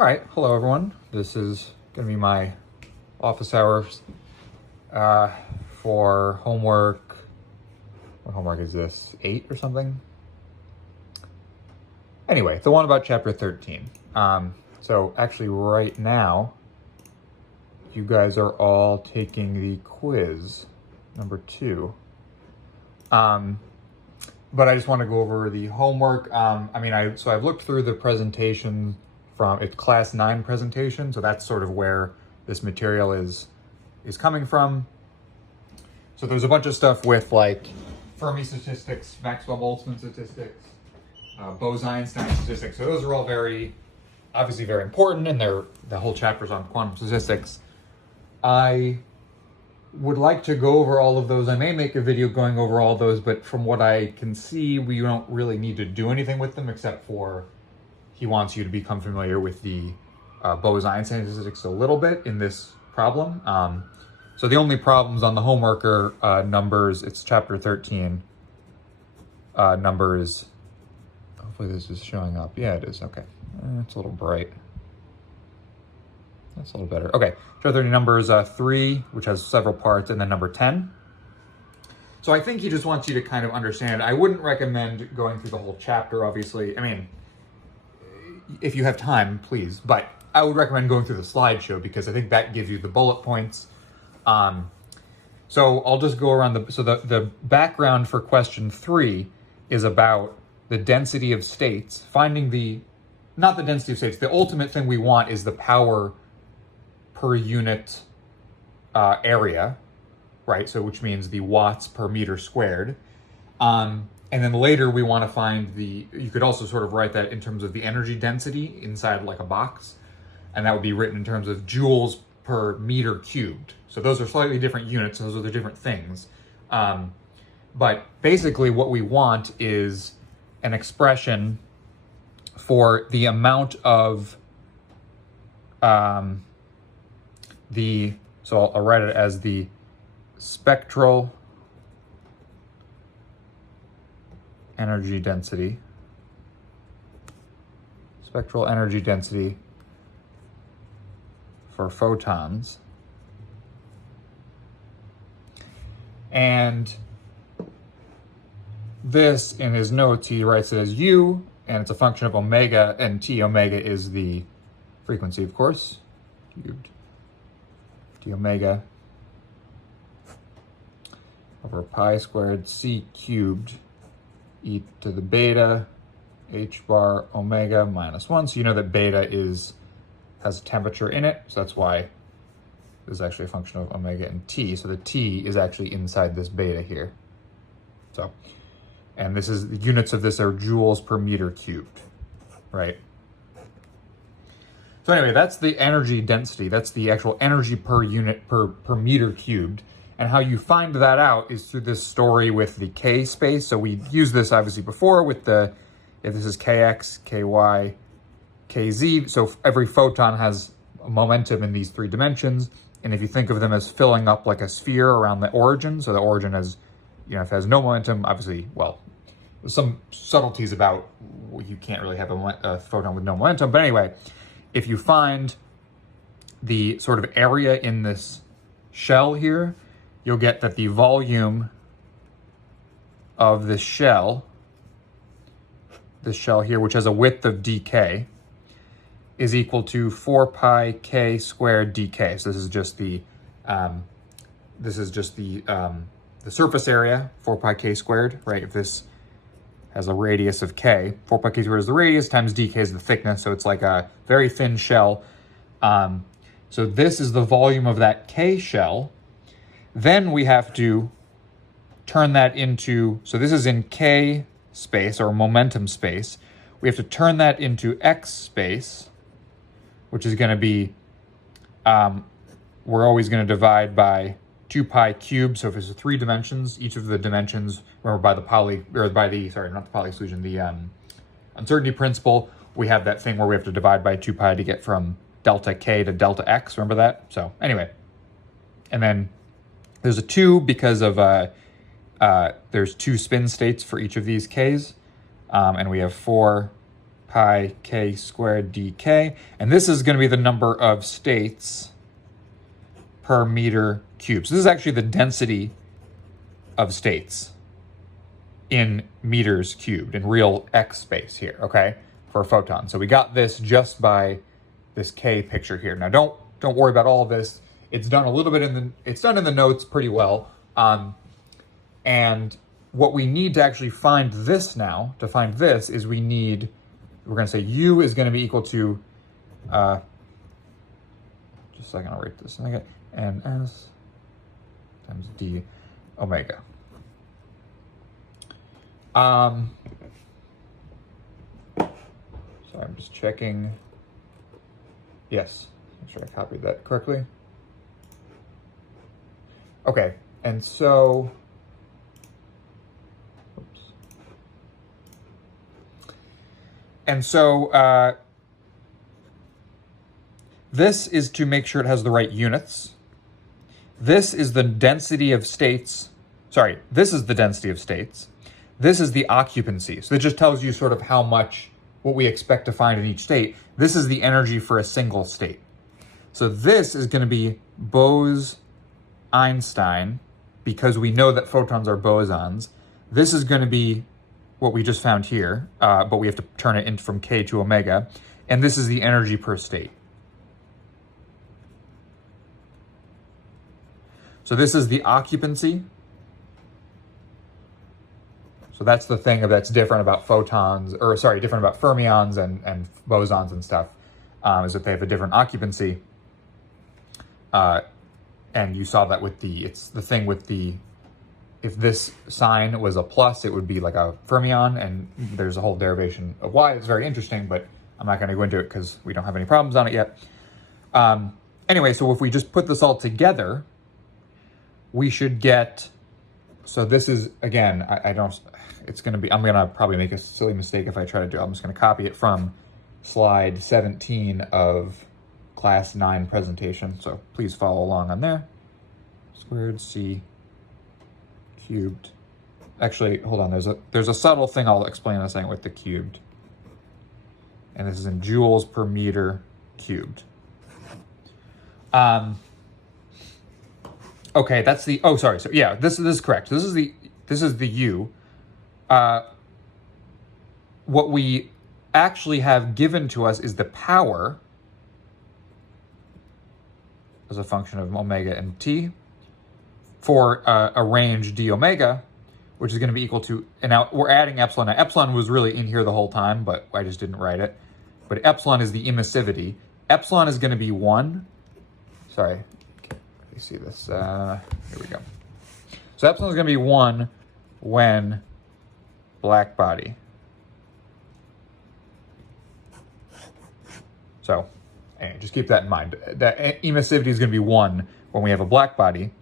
All right, hello everyone. This is going to be my office hours for homework. What homework is this? 8 or something? Anyway, the one about chapter 13. So actually right now, you guys are all taking the quiz, number 2. But I just want to go over the homework. So I've looked through the presentation from it's class 9 presentation, so that's sort of where this material is coming from. So there's a bunch of stuff with like Fermi statistics, Maxwell-Boltzmann statistics, Bose-Einstein statistics. So those are all obviously very important, and the whole chapter's on quantum statistics. I would like to go over all of those. I may make a video going over all those, but from what I can see, we don't really need to do anything with them except for he wants you to become familiar with the Bose-Einstein statistics a little bit in this problem. So the only problems on the homework are numbers. It's chapter 13. Numbers. Hopefully this is showing up. Yeah, it is. Okay. It's a little bright. That's a little better. Okay. Chapter 13 numbers 3, which has several parts, and then number 10. So I think he just wants you to kind of understand. I wouldn't recommend going through the whole chapter, obviously. I mean, if you have time, please. But I would recommend going through the slideshow because I think that gives you the bullet points. So I'll just go around the background for question 3 is about the density of states, not the density of states. The ultimate thing we want is the power per unit area, right? So which means the watts per meter squared. And then later we want to find you could also sort of write that in terms of the energy density inside like a box. And that would be written in terms of joules per meter cubed. So those are slightly different units. Those are the different things. But basically what we want is an expression for the amount of so I'll write it as the spectral energy density. Spectral energy density for photons. And this, in his notes, he writes it as U, and it's a function of omega, and T omega is the frequency, of course, cubed. T omega over pi squared C cubed e to the beta h bar omega minus 1. So you know that beta has a temperature in it, so that's why this is actually a function of omega and T. So the T is actually inside this beta here. So, and this is the units of this are joules per meter cubed, right? So anyway, that's the energy density. That's the actual energy per unit per meter cubed. And how you find that out is through this story with the K space. So we used this obviously before with if this is Kx, Ky, Kz. So every photon has a momentum in these 3 dimensions. And if you think of them as filling up like a sphere around the origin, so the origin has, if it has no momentum, obviously, well, there's some subtleties about you can't really have a photon with no momentum. But anyway, if you find the sort of area in this shell here, you'll get that the volume of this shell here, which has a width of dk, is equal to 4 pi k squared dk. So this is just the surface area, 4 pi k squared, right? If this has a radius of k, 4 pi k squared is the radius times dk is the thickness. So it's like a very thin shell. So this is the volume of that k shell. Then we have to turn that into, so this is in k space or momentum space. We have to turn that into x space, which is going to be, we're always going to divide by 2 pi cubed. So if it's 3 dimensions, each of the dimensions, remember by the uncertainty principle, we have that thing where we have to divide by 2 pi to get from delta k to delta x. Remember that? So anyway, and then there's a 2 because of there's 2 spin states for each of these k's, and we have 4 pi k squared dk. And this is going to be the number of states per meter cubed. So this is actually the density of states in meters cubed, in real X space here, okay, for a photon. So we got this just by this K picture here. Now don't worry about all of this. It's done a little bit it's done in the notes pretty well. And what we need to actually find this now, to find this, is we're going to say U is going to be equal to, just a second, I'll write this. NS times d omega. Sorry, I'm just checking. Yes, make sure I copied that correctly. Okay, and so, oops. And so this is to make sure it has the right units. This is the density of states. Sorry, this is the density of states. This is the occupancy. So it just tells you sort of how much, what we expect to find in each state. This is the energy for a single state. So this is going to be Bose-Einstein, because we know that photons are bosons. This is going to be what we just found here, but we have to turn it into from K to omega. And this is the energy per state. So this is the occupancy. So that's the thing that's different about photons, or sorry, different about fermions and bosons and stuff, is that they have a different occupancy. And you saw that with it's the thing with if this sign was a plus, it would be like a fermion, and there's a whole derivation of why. It's very interesting, but I'm not going to go into it because we don't have any problems on it yet. Anyway, so if we just put this all together, we should get, so this is, again, I'm going to probably make a silly mistake if I try to do it. I'm just going to copy it from slide 17 of class 9 presentation. So please follow along on there. Squared C cubed. Actually, hold on. There's a subtle thing I'll explain in a second with the cubed. And this is in joules per meter cubed. Okay, that's the, oh, sorry. So yeah, this is correct. This is the U. What we actually have given to us is the power as a function of omega and t for a range d omega, which is going to be equal to, and now we're adding epsilon. Now, epsilon was really in here the whole time, but I just didn't write it. But epsilon is the emissivity. Epsilon is going to be 1. Sorry, let me see this. Here we go. So epsilon is going to be 1 when black body. So anyway, just keep that in mind. That emissivity is going to be 1 when we have a black body.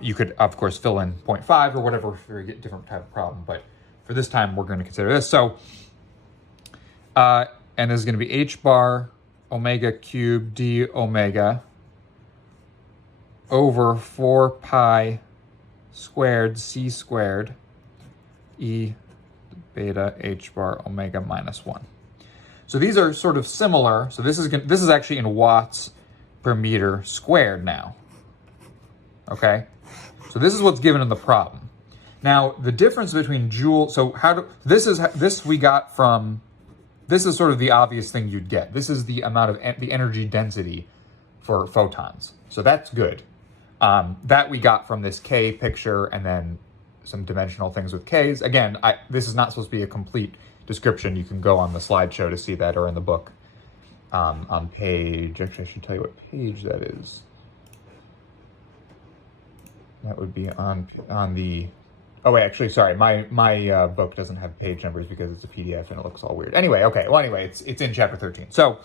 You could, of course, fill in 0.5 or whatever for a different type of problem, but for this time, we're going to consider this. So, and this is going to be h bar omega cubed d omega over 4 pi squared c squared e beta h bar omega minus 1. So these are sort of similar. So this is actually in watts per meter squared now. Okay, so this is what's given in the problem. Now the difference between joule. So this we got from. This is sort of the obvious thing you'd get. This is the amount of the energy density for photons. So that's good. That we got from this K picture and then some dimensional things with Ks. Again, this is not supposed to be a complete description. You can go on the slideshow to see that, or in the book on page, actually I should tell you what page that is. That would be on the, oh wait, actually, sorry, my book doesn't have page numbers because it's a PDF and it looks all weird. Anyway, okay, well anyway, it's in chapter 13. So,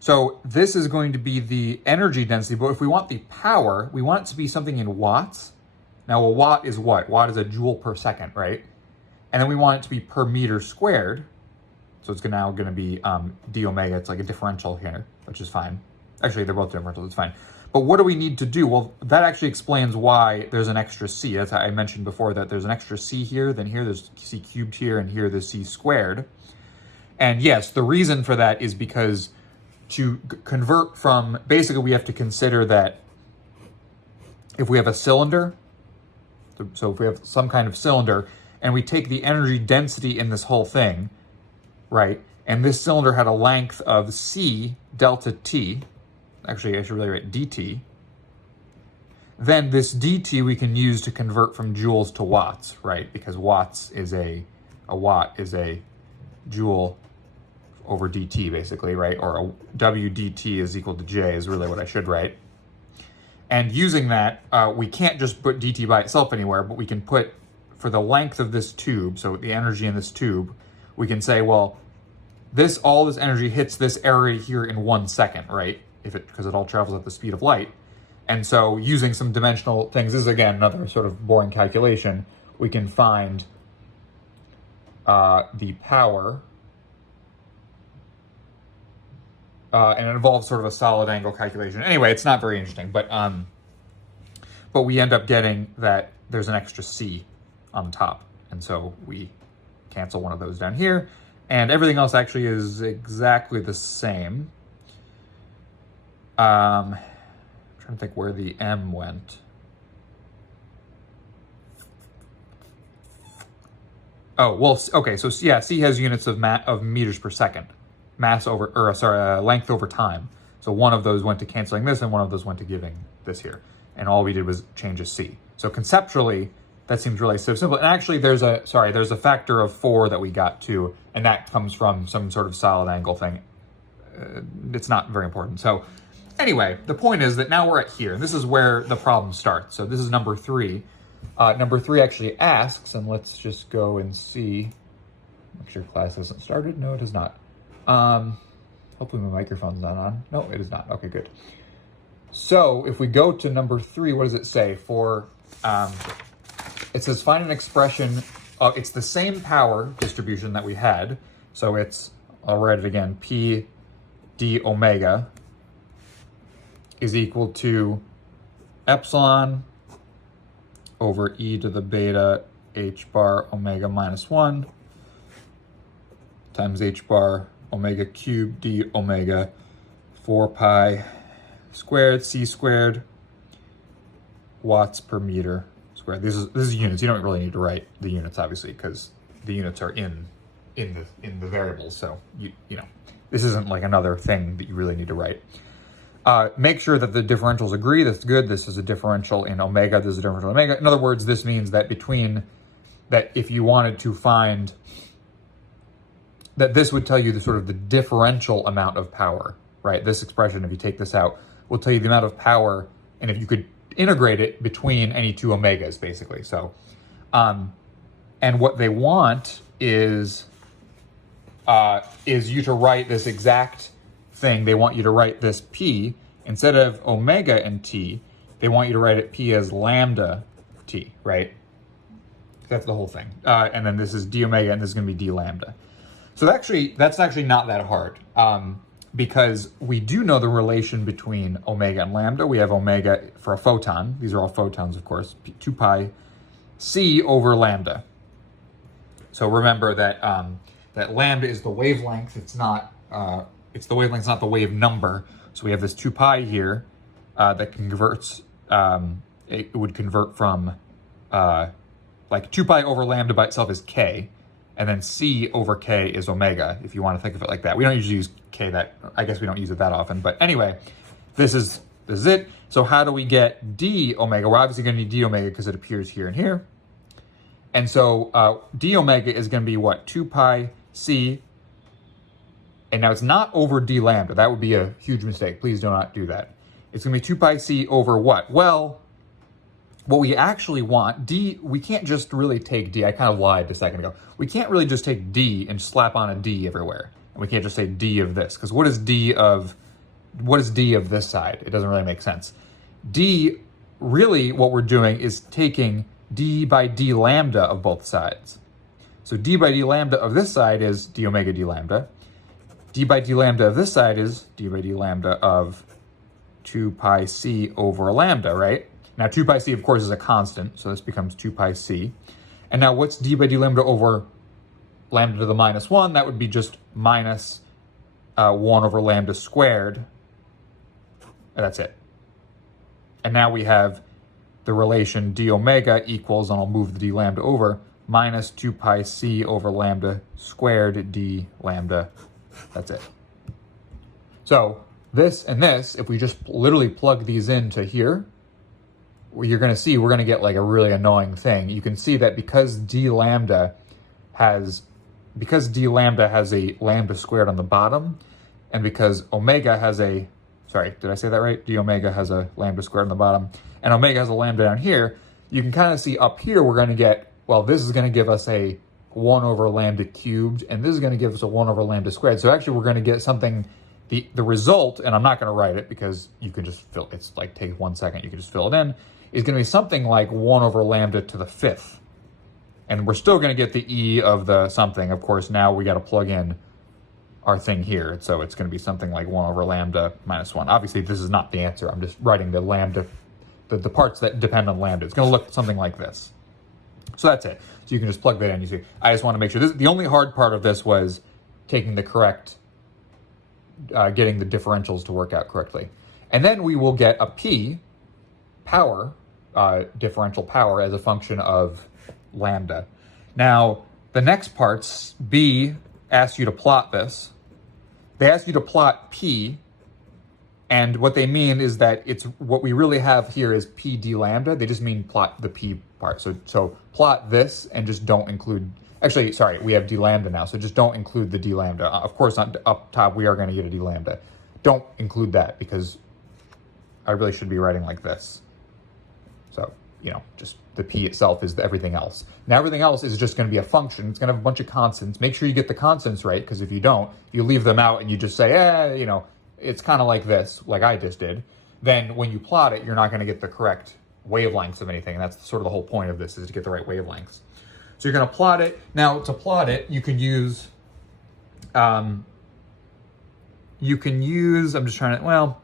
so this is going to be the energy density, but if we want the power, we want it to be something in watts. Now a watt is what? Watt is a joule per second, right? And then we want it to be per meter squared. So it's now going to be d omega. It's like a differential here, which is fine. Actually, they're both differentials, it's fine. But what do we need to do? Well, that actually explains why there's an extra c. That's how I mentioned before that there's an extra c here, then here there's c cubed here, and here there's c squared. And yes, the reason for that is because to convert from, basically we have to consider that if we have a cylinder, so if we have some kind of cylinder, and we take the energy density in this whole thing, right, and this cylinder had a length of c delta t, actually I should really write dt, then this dt we can use to convert from joules to watts, right, because watts is a watt is a joule over dt basically, right, or a w dt is equal to j is really what I should write. And using that, we can't just put dt by itself anywhere, but we can put, for the length of this tube, so the energy in this tube, we can say, well, all this energy hits this area here in 1 second, right? Because it all travels at the speed of light. And so using some dimensional things, this is again another sort of boring calculation, we can find the power, and it involves sort of a solid angle calculation. Anyway, it's not very interesting, but we end up getting that there's an extra c on top, and so we cancel one of those down here, and everything else actually is exactly the same. I'm trying to think where the m went. Oh, well, okay, so yeah, c has units of meters per second. Length over time. So one of those went to canceling this, and one of those went to giving this here. And all we did was change a c. So conceptually, that seems really so simple. And actually, there's a factor of 4 that we got too, and that comes from some sort of solid angle thing. It's not very important. So anyway, the point is that now we're at here. This is where the problem starts. So this is number 3. Number 3 actually asks, and let's just go and see. Make sure class hasn't started. No, it has not. Hopefully my microphone's not on. No, it is not. Okay, good. So if we go to number 3, what does it say? It says find an expression. It's the same power distribution that we had. So I'll write it again, P d omega is equal to epsilon over e to the beta h bar omega minus 1 times h bar omega cubed d omega 4 pi squared c squared watts per meter squared. This is units. You don't really need to write the units obviously because the units are in the variables. So you know this isn't like another thing that you really need to write. Make sure that the differentials agree. That's good. This is a differential in omega. This is a differential in omega. In other words, this means that if you wanted to find that, this would tell you the differential amount of power, right? This expression, if you take this out, will tell you the amount of power, and if you could integrate it between any two omegas, basically. So, and what they want is you to write this exact thing. They want you to write this P, instead of omega and T, they want you to write it P as lambda T, right? That's the whole thing. And then this is d omega, and this is going to be d lambda. So that's actually not that hard, because we do know the relation between omega and lambda. We have omega for a photon. These are all photons, of course, 2 pi c over lambda. So remember that that lambda is the wavelength. It's the wavelength, it's not the wave number. So we have this 2 pi here that converts. It would convert from like 2 pi over lambda by itself is k. And then c over k is omega, if you want to think of it like that. We don't usually use k I guess we don't use it that often. But anyway, this is it. So how do we get d omega? We're obviously going to need d omega because it appears here and here. And so d omega is going to be what? 2 pi c. And now it's not over d lambda. That would be a huge mistake. Please do not do that. It's going to be 2 pi c over what? Well, what we actually want, d, we can't just really take d. I kind of lied a second ago. We can't really just take d and slap on a d everywhere. And we can't just say d of this, because what is d of this side? It doesn't really make sense. D, really what we're doing is taking d by d lambda of both sides. So d by d lambda of this side is d omega d lambda. D by d lambda of this side is d by d lambda of 2 pi c over lambda, right? Now 2 pi c, of course, is a constant, so this becomes 2 pi c. And now what's d by d lambda over lambda to the minus 1? That would be just minus 1 over lambda squared. And that's it. And now we have the relation d omega equals, and I'll move the d lambda over, minus 2 pi c over lambda squared d lambda. That's it. So this and this, if we just literally plug these into here, you're going to see we're going to get like a really annoying thing. You can see that because d lambda has a lambda squared on the bottom, and because omega has a, sorry, did I say that right? D omega has a lambda squared on the bottom, and omega has a lambda down here, you can kind of see up here we're going to get, well, this is going to give us a 1 over lambda cubed, and this is going to give us a 1 over lambda squared. So actually we're going to get something, the result, and I'm not going to write it because you can just fill, it's like take 1 second, you can just fill it in, is going to be something like 1 over lambda to the 5th. And we're still going to get the e of the something. Of course, now we got to plug in our thing here. So it's going to be something like 1 over lambda minus 1. Obviously, this is not the answer. I'm just writing the lambda, the parts that depend on lambda. It's going to look something like this. So that's it. So you can just plug that in. You see, I just want to make sure. The only hard part of this was taking the correct, getting the differentials to work out correctly. And then we will get a p power, differential power as a function of lambda. Now, the next parts, B asks you to plot this. They ask you to plot P, and what they mean is that it's what we really have here is P d lambda. They just mean plot the P part. So plot this and just don't include, actually, sorry, we have d lambda now, so just don't include the d lambda. Of course, up top, we are going to get a d lambda. Don't include that because I really should be writing like this. So, you know, just the P itself is everything else. Now everything else is just going to be a function. It's going to have a bunch of constants. Make sure you get the constants right, because if you don't, you leave them out and you just say, you know, it's kind of like this, like I just did. Then when you plot it, you're not going to get the correct wavelengths of anything. And that's sort of the whole point of this, is to get the right wavelengths. So you're going to plot it. Now to plot it, you can use, I'm just trying to, well,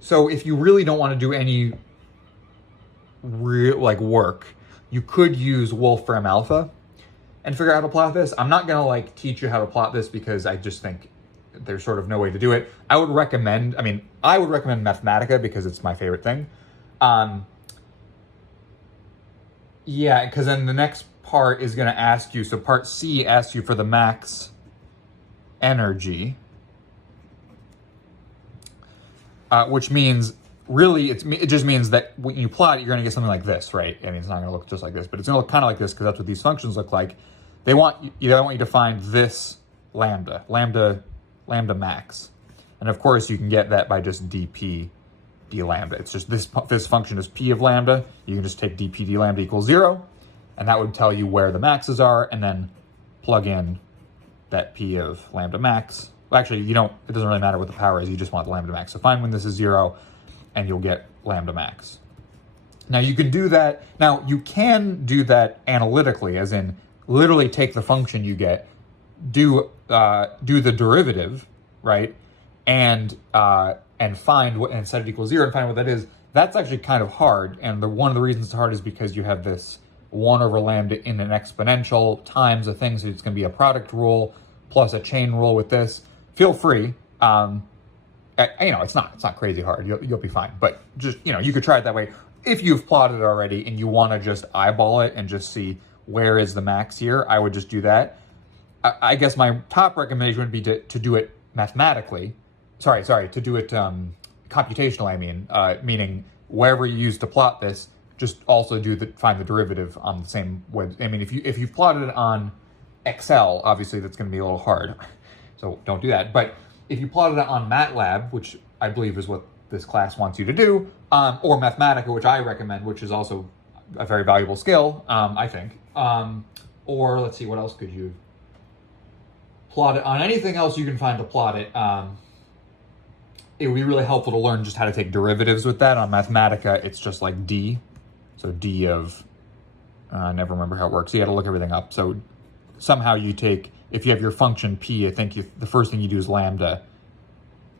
so if you really don't want to do any work, you could use Wolfram Alpha and figure out how to plot this. I'm not gonna like teach you how to plot this because I just think there's sort of no way to do it. I would recommend Mathematica because it's my favorite thing. Yeah, because then the next part is gonna ask you, so part C asks you for the max energy, which means really, it just means that when you plot it, you're going to get something like this, right? I mean, it's not going to look just like this, but it's going to look kind of like this because that's what these functions look like. They want you to find this lambda max. And of course, you can get that by just dp d lambda. It's just this function is p of lambda. You can just take dp d lambda equals 0, and that would tell you where the maxes are, and then plug in that p of lambda max. Well, actually, it doesn't really matter what the power is. You just want the lambda max. So find when this is 0, and you'll get lambda max. Now you can do that. Now you can do that analytically, as in literally take the function you get, do the derivative, right, and find what, and set it equals 0 and find what that is. That's actually kind of hard, and one of the reasons it's hard is because you have this 1 over lambda in an exponential times a thing, so it's going to be a product rule plus a chain rule with this. Feel free. It's not crazy hard. You'll be fine. But just, you could try it that way. If you've plotted it already and you want to just eyeball it and just see where is the max here, I would just do that. I guess my top recommendation would be to do it mathematically. To do it computationally, meaning wherever you use to plot this, just also find the derivative on the same way. I mean, if you've plotted it on Excel, obviously that's going to be a little hard. So don't do that. But if you plotted it on MATLAB, which I believe is what this class wants you to do, or Mathematica, which I recommend, which is also a very valuable skill, I think. Or let's see, what else could you plot it on? Anything else you can find to plot it. It would be really helpful to learn just how to take derivatives with that. On Mathematica, it's just like d. So d of, I never remember how it works. You got to look everything up. So somehow you take, if you have your function p, I think the first thing you do is lambda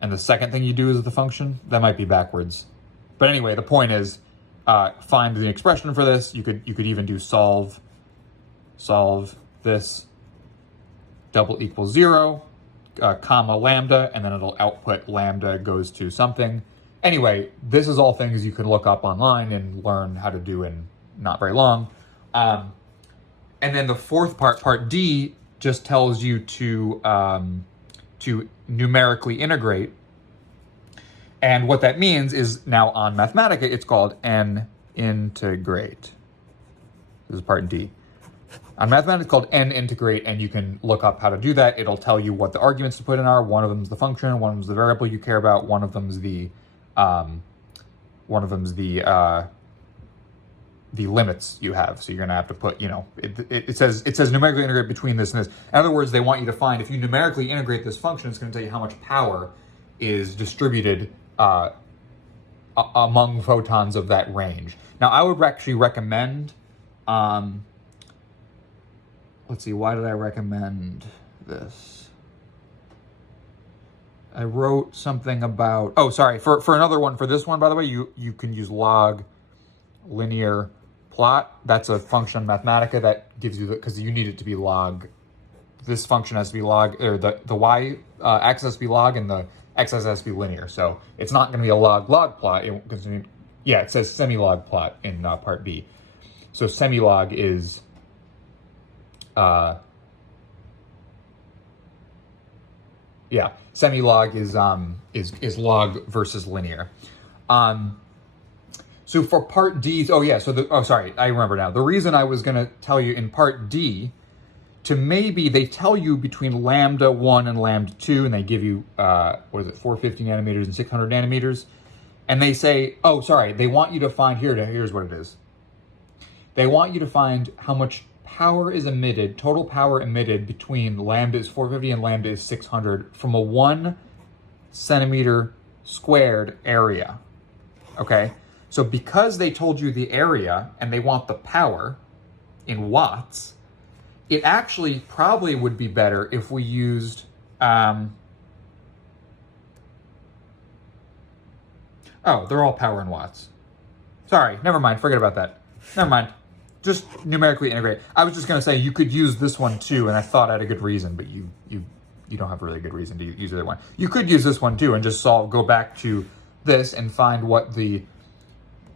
and the second thing you do is the function. That might be backwards. But anyway, the point is, find the expression for this. You could even do solve this double equals 0, comma lambda, and then it'll output lambda goes to something. Anyway, this is all things you can look up online and learn how to do in not very long. And then the fourth part D, just tells you to numerically integrate. And what that means is now on Mathematica, it's called n-integrate. This is part D. On Mathematica, it's called n-integrate, and you can look up how to do that. It'll tell you what the arguments to put in are. One of them is the function, one of them is the variable you care about, one of them is the limits you have. So you're gonna have to put, it says numerically integrate between this and this. In other words, they want you to find, if you numerically integrate this function, it's gonna tell you how much power is distributed among photons of that range. Now, I would actually recommend, let's see, why did I recommend this? I wrote something about, for another one, for this one, by the way, you can use log linear plot. That's a function in Mathematica that gives you because you need it to be log. This function has to be log, or the y axis has to be log, and the x-axis has to be linear. So it's not going to be a log-log plot. It says semi-log plot in part B. So semi-log is semi-log is log versus linear. So for part D, I remember now. The reason I was going to tell you in part D, they tell you between lambda 1 and lambda 2, and they give you, 450 nanometers and 600 nanometers. And they say, they want you to find, here's what it is. They want you to find how much power is emitted, total power emitted between lambda is 450 and lambda is 600 from a 1 centimeter squared area, okay? So because they told you the area and they want the power in watts, it actually probably would be better if we used, they're all power in watts. Sorry, never mind, forget about that. Never mind, just numerically integrate. I was just gonna say you could use this one too, and I thought I had a good reason, but you don't have a really good reason to use either one. You could use this one too and just go back to this and find what the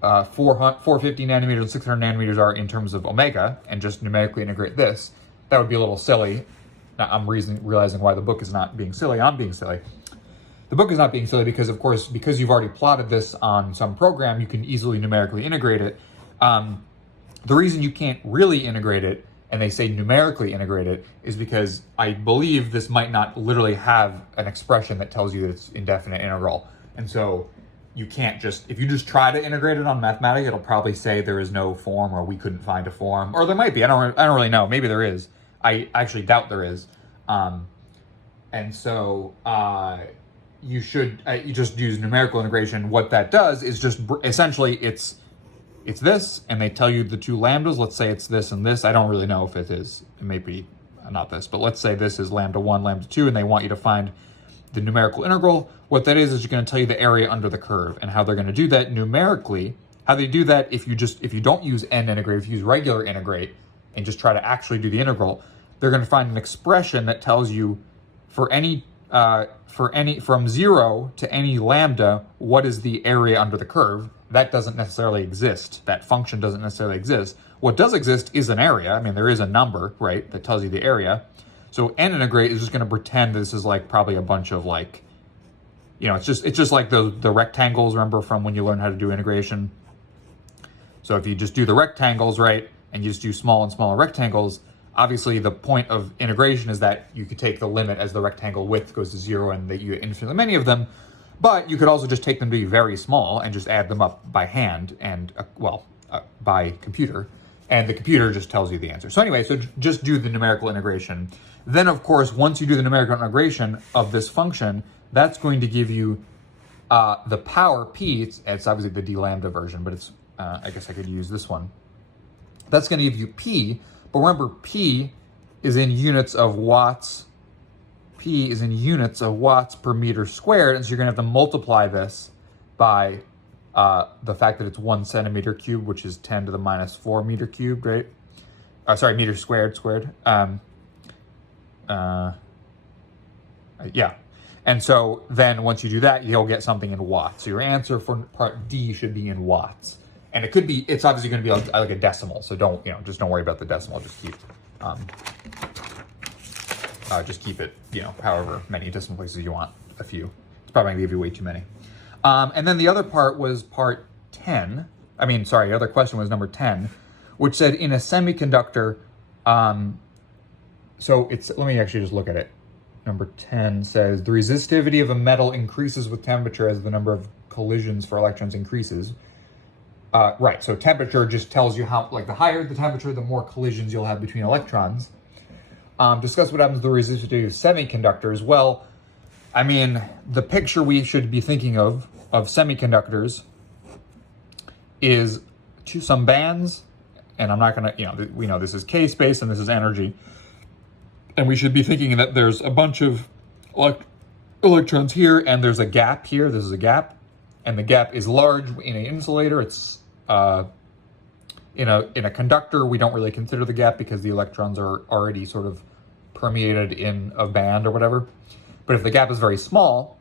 450 nanometers and 600 nanometers are in terms of omega, and just numerically integrate this. That would be a little silly. Now I'm realizing why the book is not being silly. I'm being silly. The book is not being silly because, of course, because you've already plotted this on some program, you can easily numerically integrate it. The reason you can't really integrate it, and they say numerically integrate it, is because I believe this might not literally have an expression that tells you that it's indefinite integral. And so you can't if you just try to integrate it on Mathematica, it'll probably say there is no form, or we couldn't find a form, or there might be. I don't really know. Maybe there is. I actually doubt there is. And so you should you just use numerical integration. What that does is just essentially it's this, and they tell you the two lambdas. Let's say it's this and this. I don't really know if it is. It may be not this, but let's say this is lambda 1, lambda 2, and they want you to find the numerical integral. What that is you're going to tell you the area under the curve, and how they're going to do that numerically. How they do that if you don't use n-integrate, if you use regular integrate and just try to actually do the integral, they're going to find an expression that tells you from 0 to any lambda, what is the area under the curve. That doesn't necessarily exist. That function doesn't necessarily exist. What does exist is an area. I mean, there is a number, right, that tells you the area. So n-integrate is just going to pretend this is like probably a bunch of it's just like the rectangles, remember, from when you learn how to do integration. So if you just do the rectangles, right, and you just do small and smaller rectangles, obviously the point of integration is that you could take the limit as the rectangle width goes to 0 and that you get infinitely many of them, but you could also just take them to be very small and just add them up by hand and, by computer, and the computer just tells you the answer. So anyway, so just do the numerical integration. Then, of course, once you do the numerical integration of this function, that's going to give you the power p. It's obviously the d lambda version, but it's I guess I could use this one. That's going to give you p, but remember, p is in units of watts P is in units of watts per meter squared, and so you're going to have to multiply this by the fact that it's 1 centimeter cubed, which is 10 to the minus 4 meter cubed, right? Sorry, meter squared. Yeah. And so then once you do that, you'll get something in watts. So your answer for part D should be in watts. And it could be, it's obviously going to be like a decimal. So just don't worry about the decimal. Just keep it, however many decimal places you want, a few. It's probably going to give you way too many. And then the other part was part 10. The other question was number 10, which said in a semiconductor, let me actually just look at it. Number 10 says the resistivity of a metal increases with temperature as the number of collisions for electrons increases. Right, so temperature just tells you how, the higher the temperature, the more collisions you'll have between electrons. Discuss what happens to the resistivity of semiconductors. Well, the picture we should be thinking of semiconductors is some bands, and I'm not gonna, we know this is K-space and this is energy. And we should be thinking that there's a bunch of electrons here, and there's a gap here. This is a gap, and the gap is large in an insulator. It's in a conductor. We don't really consider the gap because the electrons are already sort of permeated in a band or whatever. But if the gap is very small,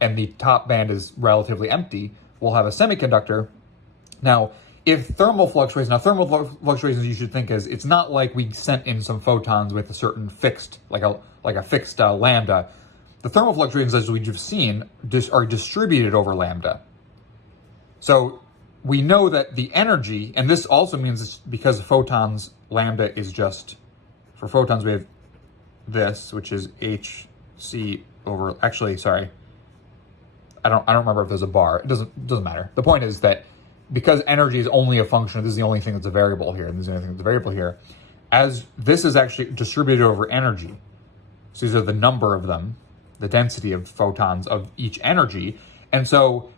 and the top band is relatively empty, we'll have a semiconductor. Now, if thermal fluctuations you should think as, it's not like we sent in some photons with a certain fixed, like a fixed lambda. The thermal fluctuations, as we've seen, are distributed over lambda. So we know that the energy, and this also means it's because photons, lambda is just, for photons we have this, which is hc over, actually, sorry, I don't remember if there's a bar. It doesn't matter. The point is that because energy is only a function, this is the only thing that's a variable here, and this is the only thing that's a variable here, as this is actually distributed over energy. So these are the number of them, the density of photons of each energy. And so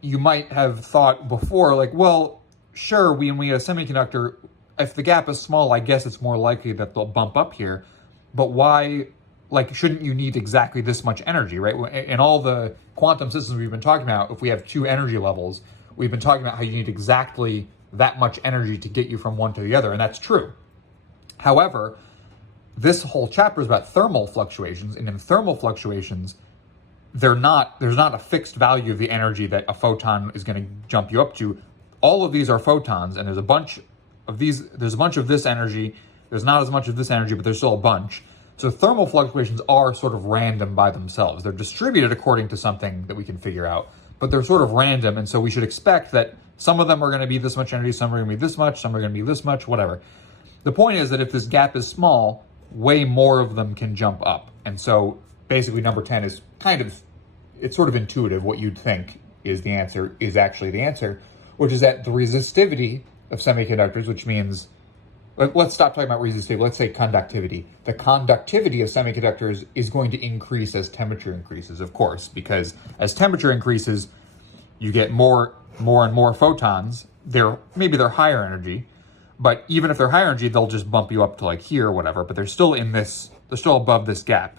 you might have thought before, well, sure, when we have a semiconductor, if the gap is small, I guess it's more likely that they'll bump up here. But why, shouldn't you need exactly this much energy, right? In all the quantum systems we've been talking about, if we have two energy levels, we've been talking about how you need exactly that much energy to get you from one to the other, and that's true. However, this whole chapter is about thermal fluctuations, and in thermal fluctuations, there's not a fixed value of the energy that a photon is going to jump you up to. All of these are photons, and there's a bunch of this energy, there's not as much of this energy, but there's still a bunch. So thermal fluctuations are sort of random by themselves. They're distributed according to something that we can figure out, but they're sort of random, and so we should expect that some of them are going to be this much energy, some are going to be this much, some are going to be this much, whatever. The point is that if this gap is small, way more of them can jump up. And so basically number 10 is it's sort of intuitive. What you'd think is the answer is actually the answer, which is that the resistivity of semiconductors, which means, let's stop talking about resistivity. Let's say conductivity. The conductivity of semiconductors is going to increase as temperature increases, of course, because as temperature increases, you get more and more photons. Maybe they're higher energy, but even if they're higher energy, they'll just bump you up to here or whatever, but they're still above this gap.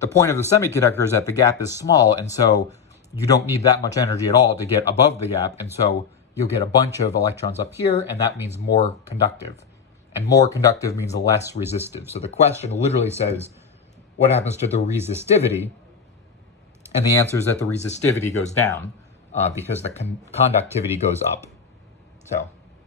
The point of the semiconductor is that the gap is small, and so you don't need that much energy at all to get above the gap, and so you'll get a bunch of electrons up here, and that means more conductive. And more conductive means less resistive. So the question literally says, what happens to the resistivity? And the answer is that the resistivity goes down because the conductivity goes up. So